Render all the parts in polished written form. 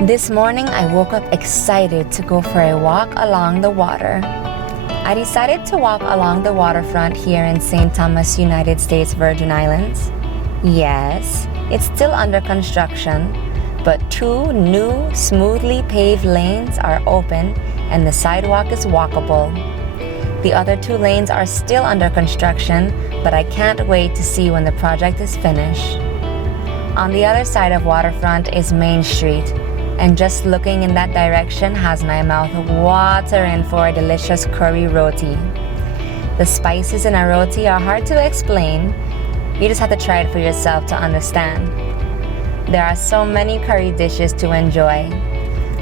This morning, I woke up excited to go for a walk along the water. I decided to walk along the waterfront here in St. Thomas, United States Virgin Islands. Yes, it's still under construction, but 2 new, smoothly paved lanes are open and the sidewalk is walkable. The other 2 lanes are still under construction, but I can't wait to see when the project is finished. On the other side of waterfront is Main Street, and just looking in that direction has my mouth watering for a delicious curry roti. The spices in a roti are hard to explain. You just have to try it for yourself to understand. There are so many curry dishes to enjoy.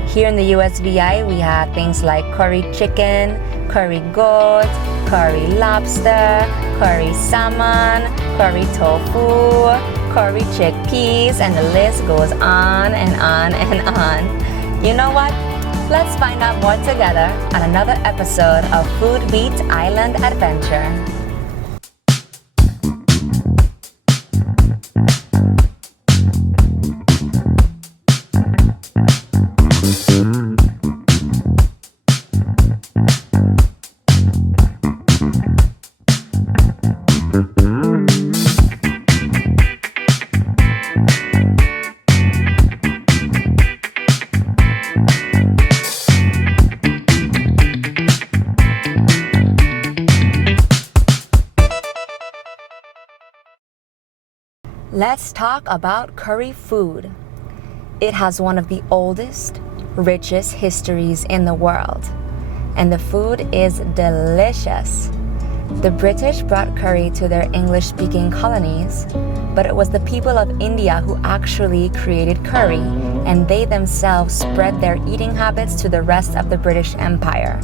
Here in the USVI, we have things like curry chicken, curry goat, curry lobster, curry salmon, curry tofu, curry chickpeas, and the list goes on and on and on. You know what? Let's find out more together on another episode of Food Beat Island Adventure. Let's talk about curry food. It has one of the oldest, richest histories in the world, and the food is delicious. The British brought curry to their English-speaking colonies, but it was the people of India who actually created curry, and they themselves spread their eating habits to the rest of the British Empire.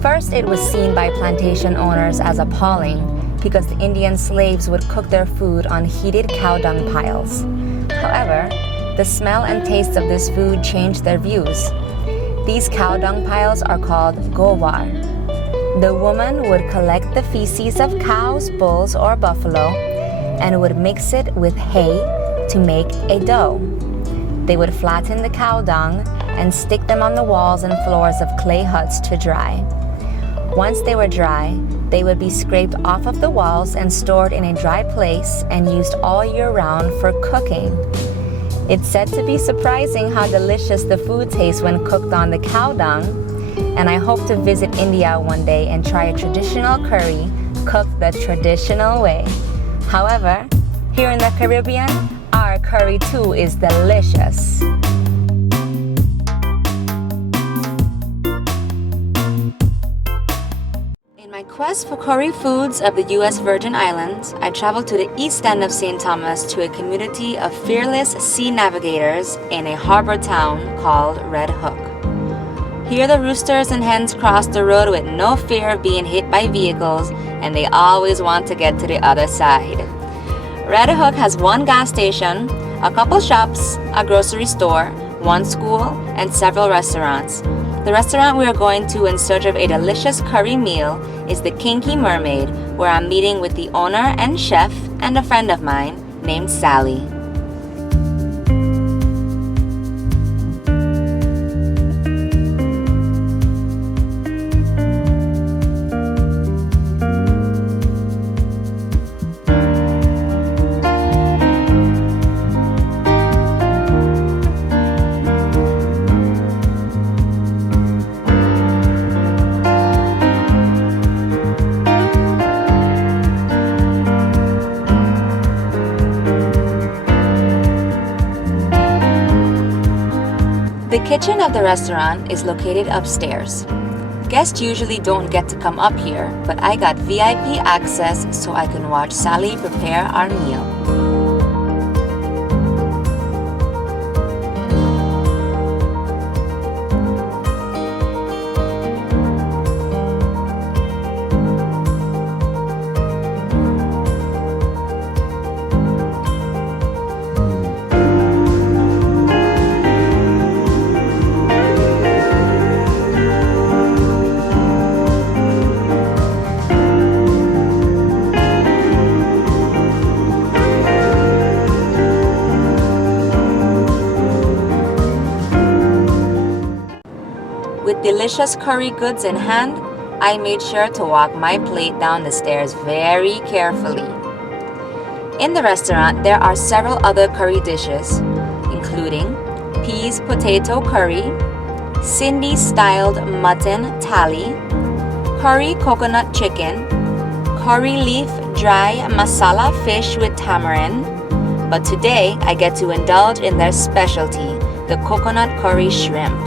First, it was seen by plantation owners as appalling, because the Indian slaves would cook their food on heated cow dung piles. However, the smell and taste of this food changed their views. These cow dung piles are called gowar. The woman would collect the feces of cows, bulls, or buffalo and would mix it with hay to make a dough. They would flatten the cow dung and stick them on the walls and floors of clay huts to dry. Once they were dry, they would be scraped off of the walls and stored in a dry place and used all year round for cooking. It's said to be surprising how delicious the food tastes when cooked on the cow dung, and I hope to visit India one day and try a traditional curry cooked the traditional way. However, here in the Caribbean, our curry too is delicious. In my quest for curry foods of the U.S. Virgin Islands, I traveled to the east end of St. Thomas to a community of fearless sea navigators in a harbor town called Red Hook. Here the roosters and hens cross the road with no fear of being hit by vehicles, and they always want to get to the other side. Red Hook has 1 gas station, a couple shops, a grocery store, 1 school, and several restaurants. The restaurant we are going to in search of a delicious curry meal is the Kinky Mermaid, where I'm meeting with the owner and chef and a friend of mine named Sally. The kitchen of the restaurant is located upstairs. Guests usually don't get to come up here, but I got VIP access so I can watch Sally prepare our meal. delicious curry goods in hand, I made sure to walk my plate down the stairs very carefully. In the restaurant, there are several other curry dishes, including peas potato curry, Cindy-styled mutton thali, curry coconut chicken, curry leaf dry masala fish with tamarind. But today, I get to indulge in their specialty, the coconut curry shrimp.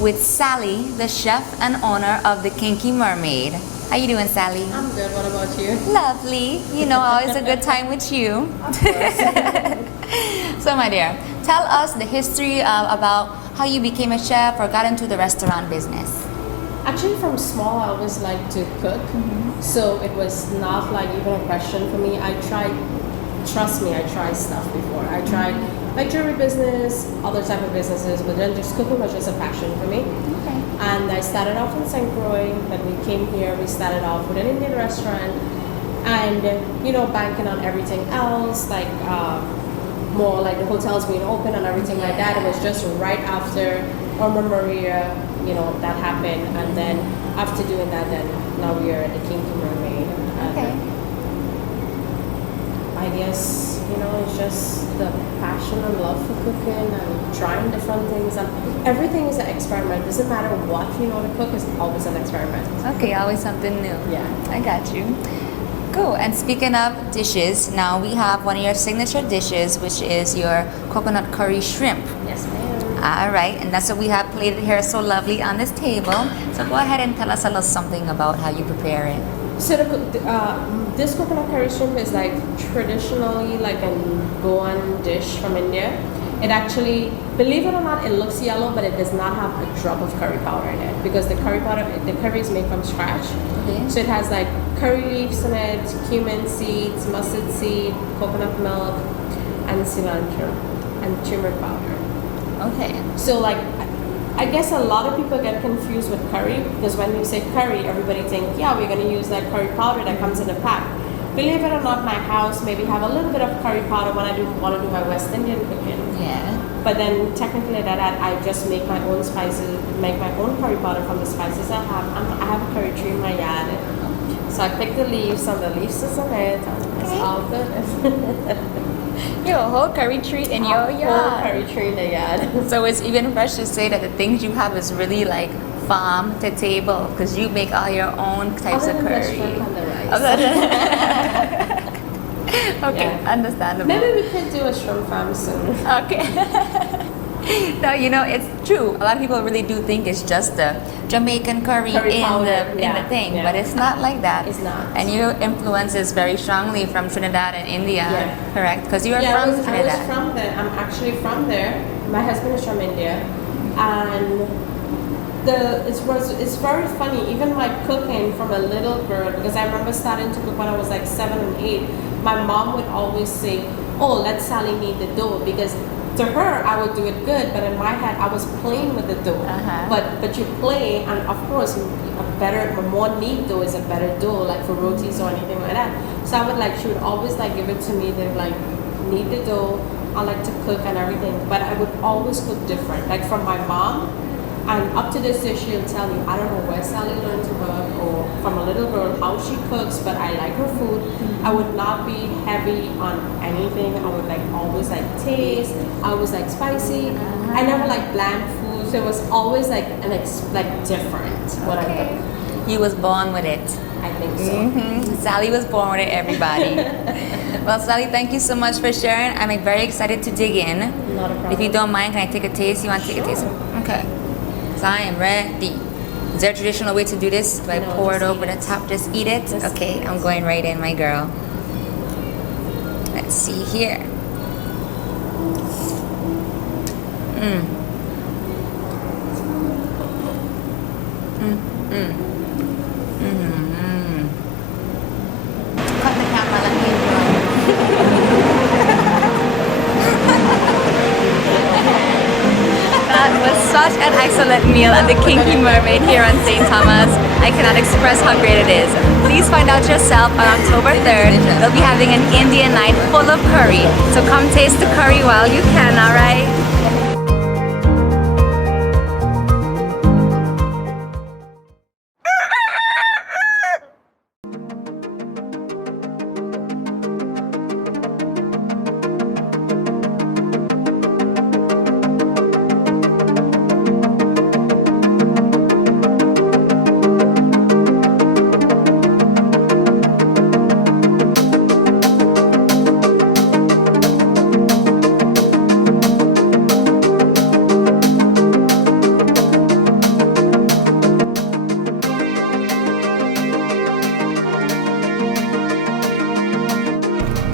With Sally, the chef and owner of the Kinky Mermaid. How you doing, Sally? I'm good. What about you? Lovely. You know, always a good time with you. Of course. So, my dear, tell us the history about how you became a chef or got into the restaurant business. Actually, from small, I always liked to cook. So it was not like even a question for me. Trust me, I tried stuff before. I tried like jewelry business, other type of businesses, but then just cooking was just a passion for me. Okay. And I started off in St. Croix. When we came here, we started off with an Indian restaurant, and banking on everything else, like more like the hotels being open and everything like that. It was just right after Irma Maria, that happened, and then after doing that, then now we are at the Kinky Mermaid. Okay. I guess, it's just the passion and love for cooking and trying different things. And everything is an experiment. Doesn't matter what you know to cook, it's always an experiment. Okay, always something new. Yeah. I got you. Cool. And speaking of dishes, now we have one of your signature dishes, which is your coconut curry shrimp. Yes, ma'am. All right, and that's what we have plated here so lovely on this table. So go ahead and tell us a little something about how you prepare it. So this coconut curry shrimp is like traditionally like a Goan dish from India. It actually, believe it or not, it looks yellow, but it does not have a drop of curry powder in it because the curry is made from scratch. Okay. So it has like curry leaves in it, cumin seeds, mustard seed, coconut milk, and cilantro, and turmeric powder. Okay. So like, I guess a lot of people get confused with curry because when you say curry, everybody thinks, yeah, we're going to use that curry powder that comes in a pack. Believe it or not, my house maybe have a little bit of curry powder when I want to do my West Indian cooking. Yeah. But then technically I just make my own spices, make my own curry powder from the spices I have. I have a curry tree in my yard. So I pick the leaves and the leaves is in it. It's all good. You have a whole curry tree in your yard. Whole curry tree in the yard. So it's even fresh to say that the things you have is really like farm to table because you make all your own types of curry. And the rice. Okay, Yeah. Understandable. Maybe we could do a shrimp farm soon. Okay. No, it's true. A lot of people really do think it's just the Jamaican curry in powder. the thing, Yeah. but it's not like that. It's not. And your influence is very strongly from Trinidad and India, Yeah. correct? Because you are Yeah, from I was Trinidad. from there. I'm actually from there. My husband is from India, and it's very funny. Even my cooking from a little girl, because I remember starting to cook when I was like 7 and 8. My mom would always say, "Oh, let Sally knead the dough," because to her I would do it good, but in my head I was playing with the dough. Uh-huh. But you play, and of course a more neat dough is a better dough, like for rotis or anything like that. So she would always like give it to me to like knead the dough. I like to cook and everything, but I would always cook different. Like from my mom, and up to this day she'll tell you, I don't know where Sally learned to cook or from a little girl how she cooks, but I like her food. I would not be heavy on anything. I would like always like taste. I always like spicy. I never like bland food. So it was always like different what I cook. You was born with it. I think so. Sally was born with it, everybody. Well, Sally, thank you so much for sharing. I'm very excited to dig in. Not a problem. If you don't mind, can I take a taste? You want to take a taste? Okay. So I am ready. Is there a traditional way to do this? Do I No, pour it just over eat the it. top? Just eat it? Just Okay, eat it. I'm going right in, my girl. Let's see here. Cut the camera, let me enjoy. That was such such an excellent meal at the Kinky Mermaid here on St. Thomas. I cannot express how great it is. Please find out yourself on October 3rd. They'll be having an Indian night full of curry. So come taste the curry while you can, alright?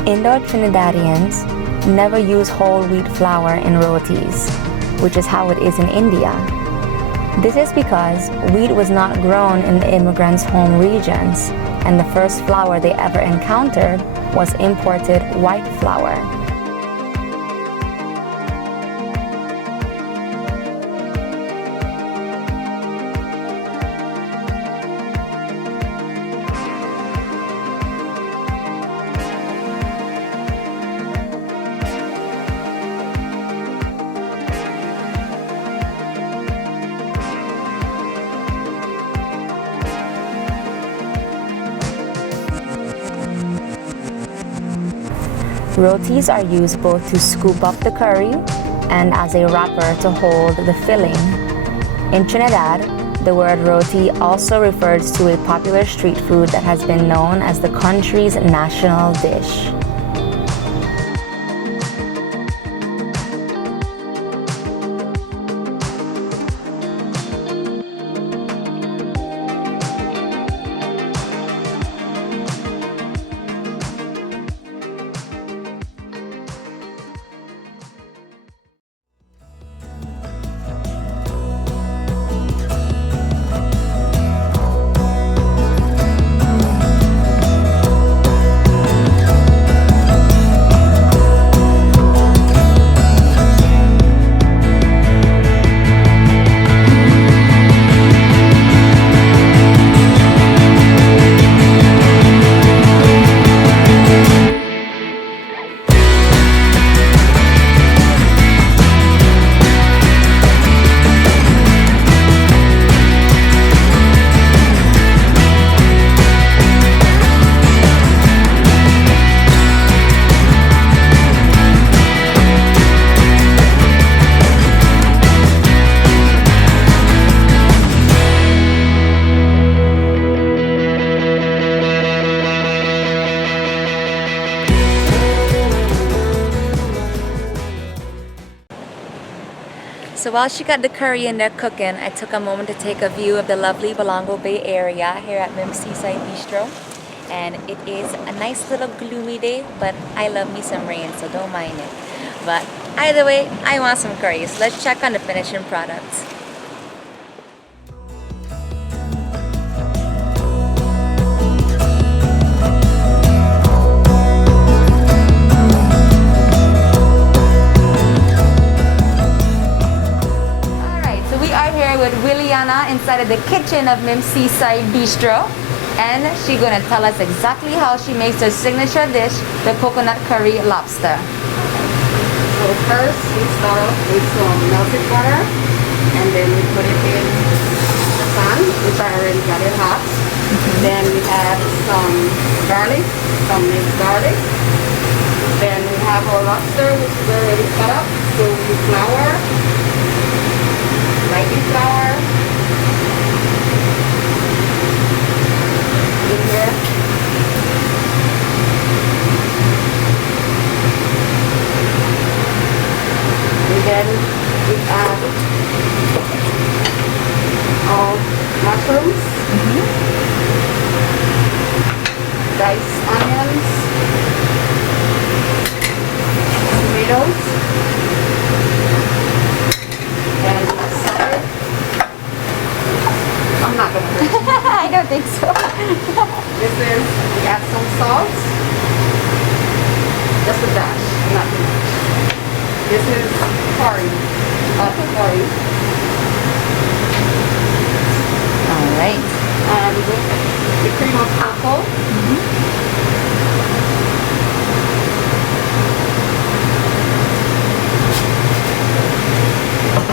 Indo-Trinidadians never use whole wheat flour in rotis, which is how it is in India. This is because wheat was not grown in the immigrants' home regions, and the first flour they ever encountered was imported white flour. Rotis are used both to scoop up the curry and as a wrapper to hold the filling. In Trinidad, the word roti also refers to a popular street food that has been known as the country's national dish. So while she got the curry in there cooking, I took a moment to take a view of the lovely Balongo Bay area here at MMs Seaside Bistro. And it is a nice little gloomy day, but I love me some rain, so don't mind it. But either way, I want some curry, so let's check on the finishing products. Inside of the kitchen of MMs Seaside Bistro, and she's gonna tell us exactly how she makes her signature dish, the coconut curry lobster. So first we start off with some melted butter, and then we put it in the pan, which I already got it hot. Then we add some garlic, some minced garlic. Then we have our lobster, which is already cut up. So we flour, lightly flour. Here. And then we add all mushrooms, diced onions, tomatoes, and celery. I'm not gonna hurt you. I don't think so. This is, we add some salt, just a dash, not too much. This is curry, curry. right. And the cream of cocoa.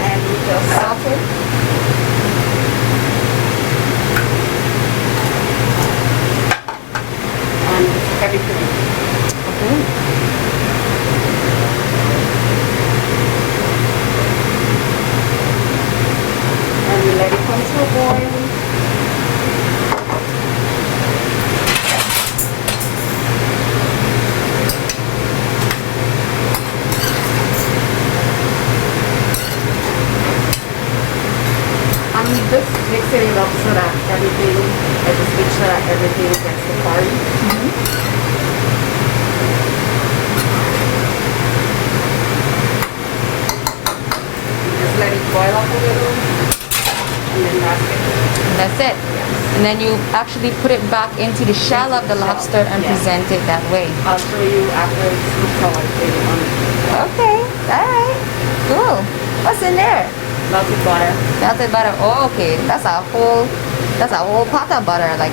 And we just salt it. And heavy cream. Okay. And we let it come to a boil. I'm just mixing it up so that everything, I just make sure that everything gets the curry. Just let it boil up a little, and then that's it. That's it. And then you actually put it back into the shell of the lobster and present it that way. I'll show you after it's cooked how I put it on. Okay. All right. Cool. What's in there? Melted butter. Melted butter. Oh, okay. That's a whole pot of butter. Like,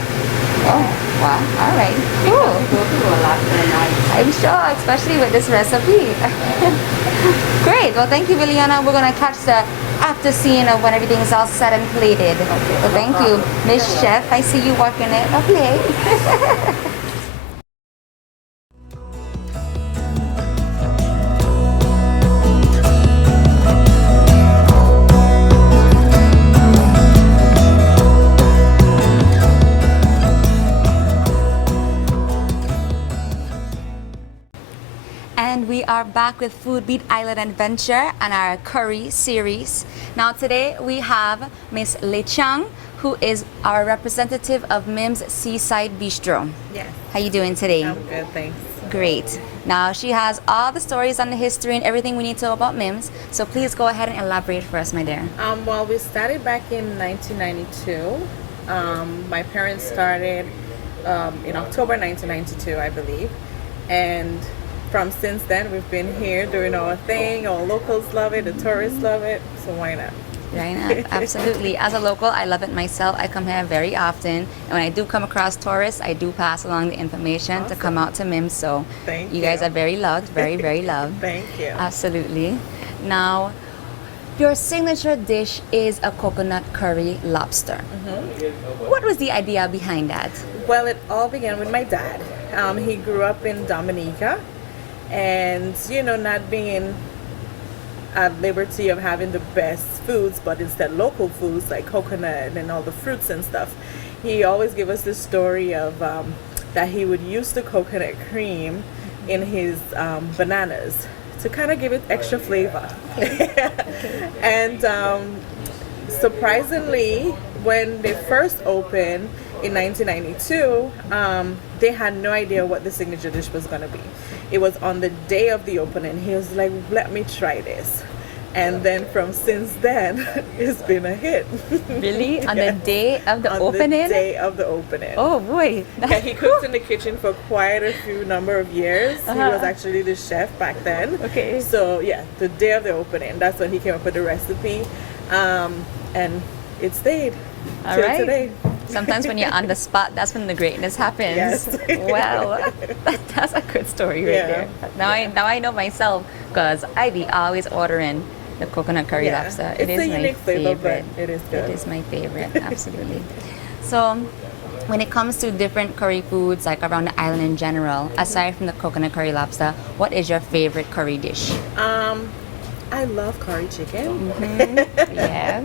oh, wow. All right. Cool. Go through a lot per night. I'm sure, especially with this recipe. Great. Well, thank you, Liliana. We're gonna catch the after scene of when everything's all set and plated. Okay, So thank you, Miss Chef. I see you working it. Okay. And we are back with Food Beat Island Adventure and our curry series. Now today we have Miss Lei Chang, who is our representative of MMs Seaside Bistro. Yes, How you doing today? I'm good, thanks. Great. Now she has all the stories on the history and everything we need to know about MMs. So please go ahead and elaborate for us, my dear. Well, we started back in 1992. My parents started in October 1992, I believe. And from since then, we've been here doing our thing. Our locals love it, the tourists love it, so why not? Right now, absolutely. As a local, I love it myself. I come here very often, and when I do come across tourists, I do pass along the information to come out to MMs. So Thank you guys you. are very loved, very, very loved. Thank you. Absolutely. Now, your signature dish is a coconut curry lobster. What was the idea behind that? Well, it all began with my dad. He grew up in Dominica, and not being at liberty of having the best foods, but instead local foods like coconut and all the fruits and stuff. He always gave us this story of that he would use the coconut cream in his bananas to kind of give it extra flavor. And surprisingly, when they first opened in 1992, they had no idea what the signature dish was going to be. It was on the day of the opening. He was like, let me try this. And then from since then, it's been a hit. Really? On the day of the On opening? the day of the opening. Oh boy. Yeah, he cooked in the kitchen for quite a few number of years. He was actually the chef back then. Okay. So yeah, the day of the opening, that's when he came up with the recipe. And it stayed All till right. today. Sometimes when you're on the spot, that's when the greatness happens. Yes. Well, that's a good story right Yeah. there. Now I know myself because I be always ordering the coconut curry Yeah. lobster. It's It is a my unique flavor, but favorite. it is good. It is my favorite, absolutely. So, when it comes to different curry foods, like around the island in general, aside from the coconut curry lobster, what is your favorite curry dish? I love curry chicken. Yeah.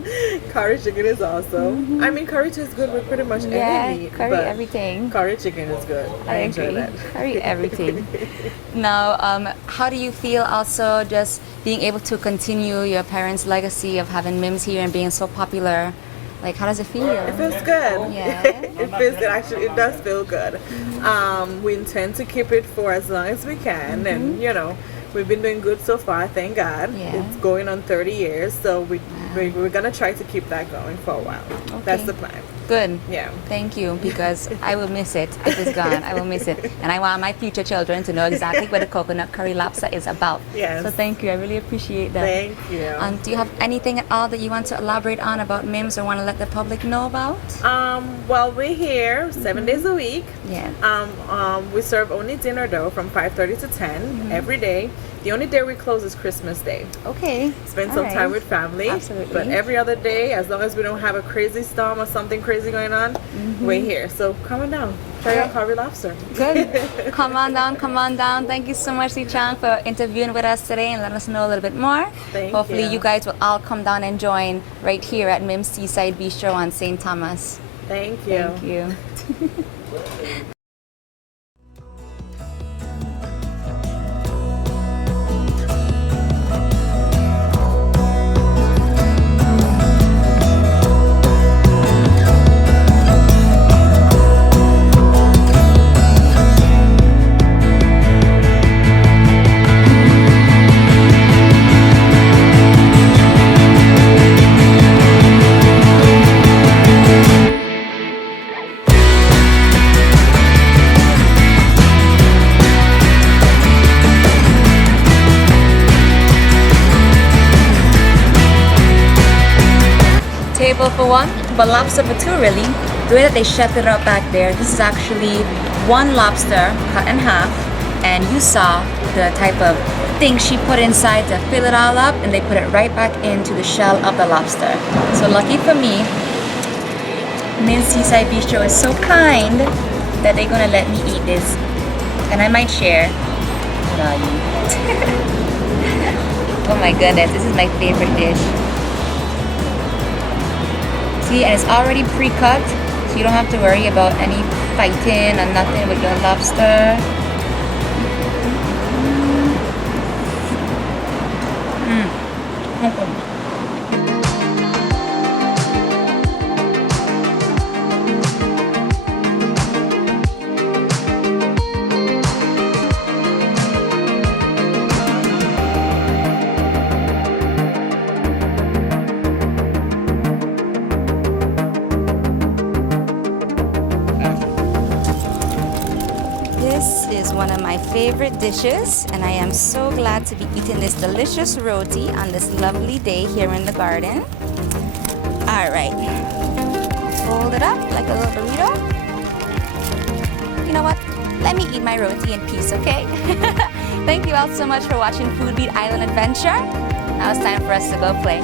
Curry chicken is awesome. I mean, curry tastes good with pretty much Yeah, any meat. curry but everything. Curry chicken is good. I enjoy agree. that. Curry everything. Now, how do you feel also just being able to continue your parents' legacy of having MMs here and being so popular? Like, how does it feel? It feels good. Yeah. It feels good. Actually, it does feel good. We intend to keep it for as long as we can, and we've been doing good so far. Thank God. Yeah. It's going on 30 years, so we're gonna try to keep that going for a while. That's Okay. the plan. Good. Yeah. Thank you, because I will miss it if it's gone. I will miss it. And I want my future children to know exactly what the coconut curry lobster is about. Yes. So thank you. I really appreciate that. Thank you. Do you have anything at all that you want to elaborate on about MIMS or want to let the public know about? Well, we're here 7 days a week. Yeah. We serve only dinner though from 5:30 to 10 every day. The only day we close is Christmas Day. Okay. Spend All some right. time with family. Absolutely. But every other day, as long as we don't have a crazy storm or something crazy going on, we're here. So come on down. Try our curry lobster. Good. Come on down, come on down. Thank you so much, Lee Chang, for interviewing with us today and letting us know a little bit more. Thank Hopefully you. you guys will all come down and join right here at MMs Seaside Bistro on St. Thomas. Thank you. Thank you. Table for one, but lobster for two really. The way that they chefed it up back there, this is actually one lobster cut in half, and you saw the type of thing she put inside to fill it all up, and they put it right back into the shell of the lobster. So lucky for me, MMs Seaside Bistro is so kind that they're gonna let me eat this, and I might share. What are you? Oh my goodness, this is my favorite dish. See, and it's already pre-cut, so you don't have to worry about any fighting or nothing with your lobster. This is one of my favorite dishes, and I am so glad to be eating this delicious roti on this lovely day here in the garden. All right, fold it up like a little burrito. You know what? Let me eat my roti in peace, okay? Thank you all so much for watching Food Beat Island Adventure. Now it's time for us to go play.